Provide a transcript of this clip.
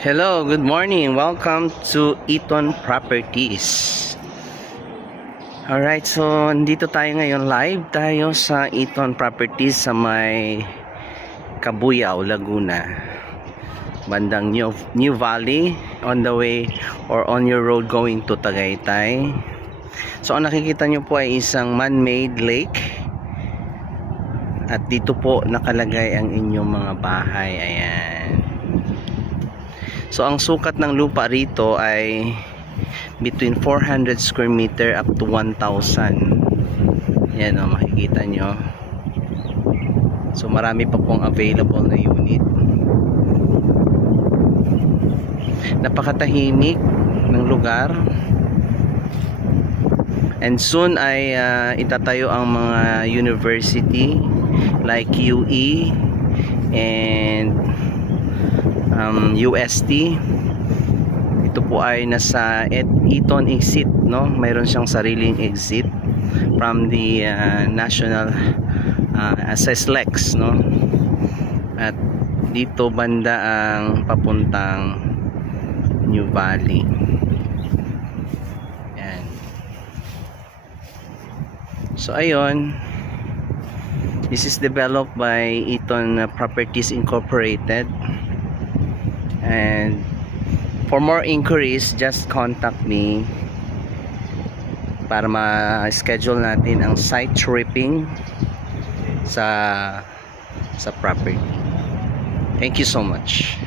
Hello, good morning. Welcome to Eton Properties. Alright, so dito tayo ngayon, live tayo sa Eton Properties sa may Cabuyao, Laguna. Bandang New Valley, on the way or on your road going to Tagaytay. So ang nakikita nyo po ay isang man-made lake. At dito po nakalagay ang inyong mga bahay. Ayan. So ang sukat ng lupa rito ay between 400 square meter up to 1,000. Yan o, makikita nyo. So marami pa pong available na unit. Napakatahimik ng lugar. And soon ay itatayo ang mga university like UE and UST. Ito po ay nasa Eton exit, no? Mayroon siyang sariling exit from the National SSLEX, no? At dito banda ang papuntang New Valley. Yan. So ayun, this is developed by Eton Properties Incorporated. And for more inquiries, just contact me para ma-schedule natin ang site tripping sa property. Thank you so much.